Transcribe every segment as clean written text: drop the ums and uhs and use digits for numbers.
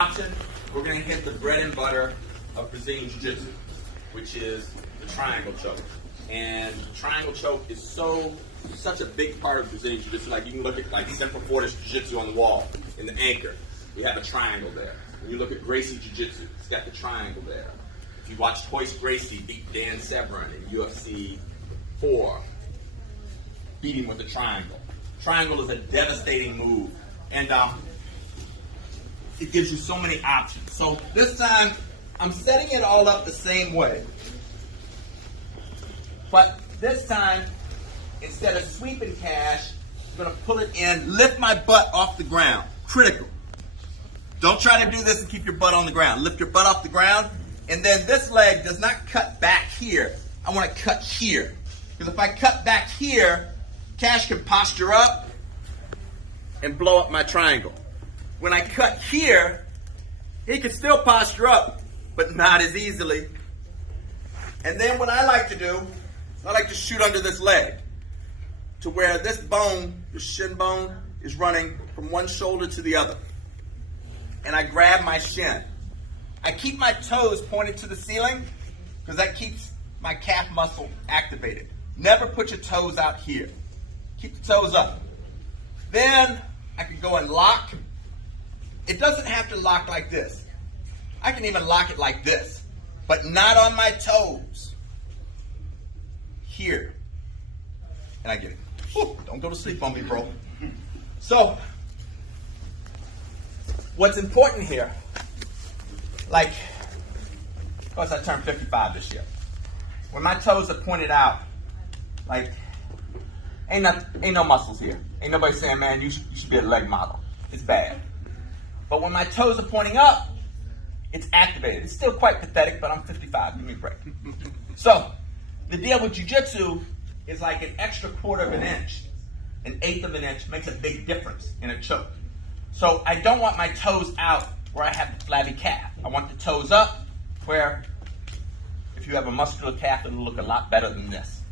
option, we're going to hit the bread and butter of Brazilian Jiu-Jitsu, which is the triangle choke. And the triangle choke is such a big part of Brazilian Jiu-Jitsu. Like you can look at like Semper Fortis Jiu-Jitsu on the wall in the anchor. We have a triangle there. When you look at Gracie Jiu-Jitsu, it's got the triangle there. If you watch Royce Gracie beat Dan Severn in UFC 4, beating with the triangle. Triangle is a devastating move. And it gives you so many options. So this time, I'm setting it all up the same way. But this time, instead of sweeping cash, I'm going to pull it in, lift my butt off the ground. Critical. Don't try to do this and keep your butt on the ground. Lift your butt off the ground, and then this leg does not cut back here. I want to cut here. Because if I cut back here, cash can posture up and blow up my triangle. When I cut here, he can still posture up, but not as easily. And then what I like to do, I like to shoot under this leg to where this bone, the shin bone, is running from one shoulder to the other. And I grab my shin. I keep my toes pointed to the ceiling because that keeps my calf muscle activated. Never put your toes out here. Keep the toes up. Then I can go and lock. It doesn't have to lock like this. I can even lock it like this, but not on my toes. Here. And I get it. Whew, don't go to sleep on me, bro. So, what's important here, like, of course I turned 55 this year. When my toes are pointed out, like, ain't no muscles here. Ain't nobody saying, man, you should be a leg model. It's bad. But when my toes are pointing up, it's activated. It's still quite pathetic, but I'm 55. Give me a break. So, the deal with jiu-jitsu is like an extra quarter of an inch, an eighth of an inch makes a big difference in a choke. So I don't want my toes out where I have the flabby calf. I want the toes up where if you have a muscular calf, it'll look a lot better than this.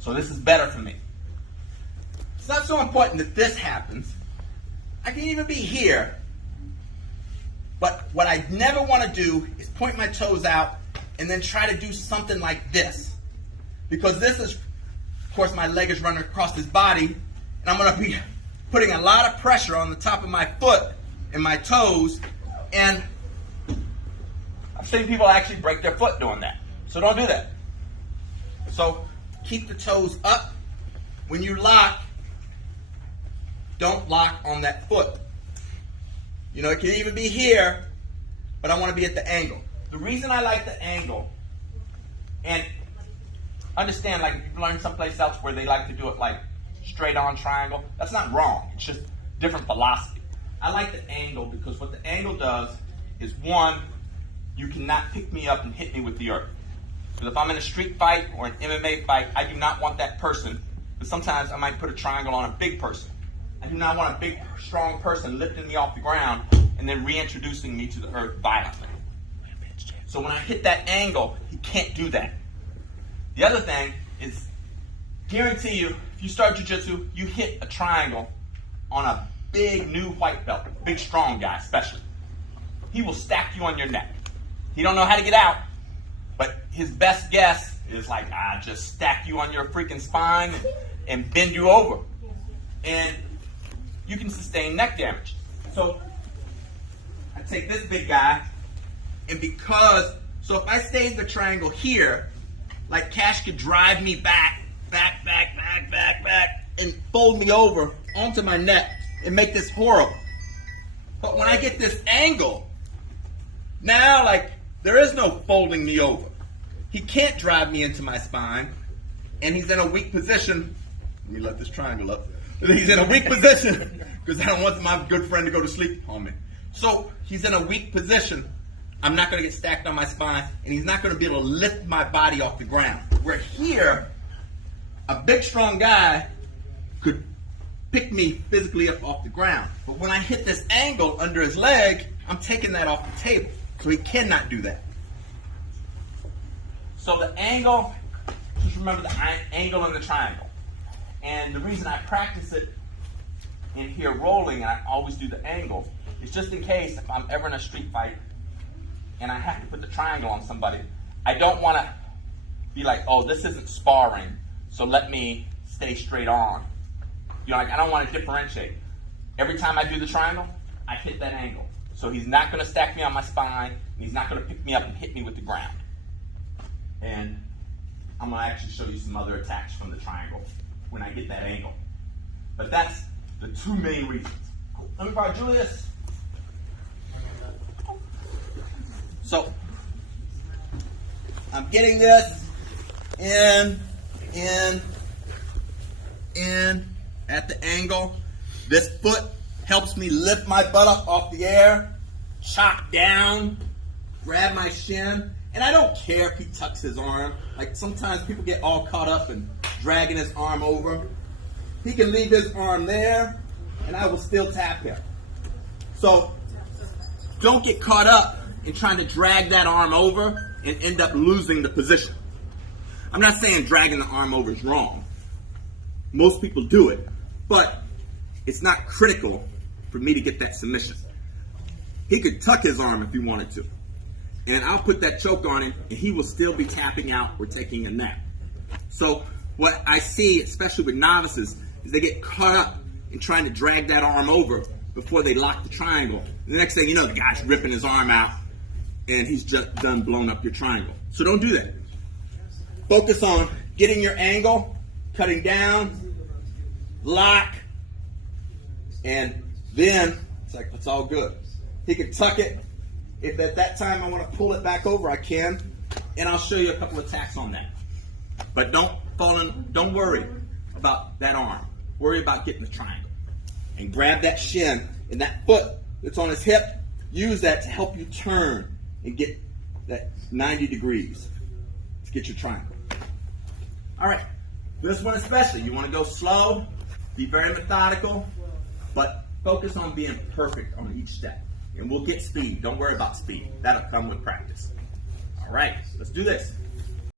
So this is better for me. It's not so important that this happens. I can even be here. But what I never want to do is point my toes out and then try to do something like this. Because this is, of course, my leg is running across his body, and I'm going to be putting a lot of pressure on the top of my foot and my toes, and I've seen people actually break their foot doing that. So don't do that. So keep the toes up. When you lock, don't lock on that foot. You know, it can even be here, but I want to be at the angle. The reason I like the angle, and understand, like, if you've learned someplace else where they like to do it like straight on triangle, that's not wrong. It's just different philosophy. I like the angle because what the angle does is, one, you cannot pick me up and hit me with the earth. Because if I'm in a street fight or an MMA fight, I do not want that person, but sometimes I might put a triangle on a big person. I do not want a big, strong person lifting me off the ground and then reintroducing me to the earth violently. So when I hit that angle, he can't do that. The other thing is, guarantee you, if you start jiu-jitsu, you hit a triangle on a big new white belt, big strong guy especially. He will stack you on your neck. He don't know how to get out, but his best guess is like, just stack you on your freaking spine and bend you over. And you can sustain neck damage. So I take this big guy, and so if I stay in the triangle here, like Cash could drive me back, and fold me over onto my neck and make this horrible. But when I get this angle, now, like, there is no folding me over. He can't drive me into my spine, and he's in a weak position. Let me let this triangle up. He's in a weak position because I don't want my good friend to go to sleep on me. So he's in a weak position. I'm not going to get stacked on my spine, and he's not going to be able to lift my body off the ground. Where here, a big, strong guy could pick me physically up off the ground. But when I hit this angle under his leg, I'm taking that off the table. So he cannot do that. So the angle, just remember the angle in the triangle. And the reason I practice it in here rolling, and I always do the angle, It's just in case if I'm ever in a street fight and I have to put the triangle on somebody, I don't want to be like, oh, this isn't sparring, so let me stay straight on. You know, like, I don't want to differentiate. Every time I do the triangle, I hit that angle. So he's not going to stack me on my spine, and he's not going to pick me up and hit me with the ground. And I'm going to actually show you some other attacks from the triangle when I get that angle. But that's the two main reasons. Let me borrow Julius. So, I'm getting this in at the angle. This foot helps me lift my butt up off the air, chop down, grab my shin, and I don't care if he tucks his arm. Like sometimes people get all caught up in dragging his arm over. He can leave his arm there, and I will still tap him. So don't get caught up in trying to drag that arm over and end up losing the position. I'm not saying dragging the arm over is wrong. Most people do it, but it's not critical for me to get that submission. He could tuck his arm if he wanted to, and I'll put that choke on him, and he will still be tapping out or taking a nap. So what I see, especially with novices, is they get caught up in trying to drag that arm over before they lock the triangle. The next thing you know, the guy's ripping his arm out, and he's just done blown up your triangle. So don't do that. Focus on getting your angle, cutting down, lock, and then it's like, it's all good. He can tuck it. If at that time I want to pull it back over, I can, and I'll show you a couple attacks on that. But don't worry about that arm. Worry about getting the triangle. And grab that shin and that foot that's on his hip, use that to help you turn and get that 90 degrees to get your triangle. All right, this one especially, you want to go slow, be very methodical, but focus on being perfect on each step. And we'll get speed. Don't worry about speed. That'll come with practice. All right, let's do this.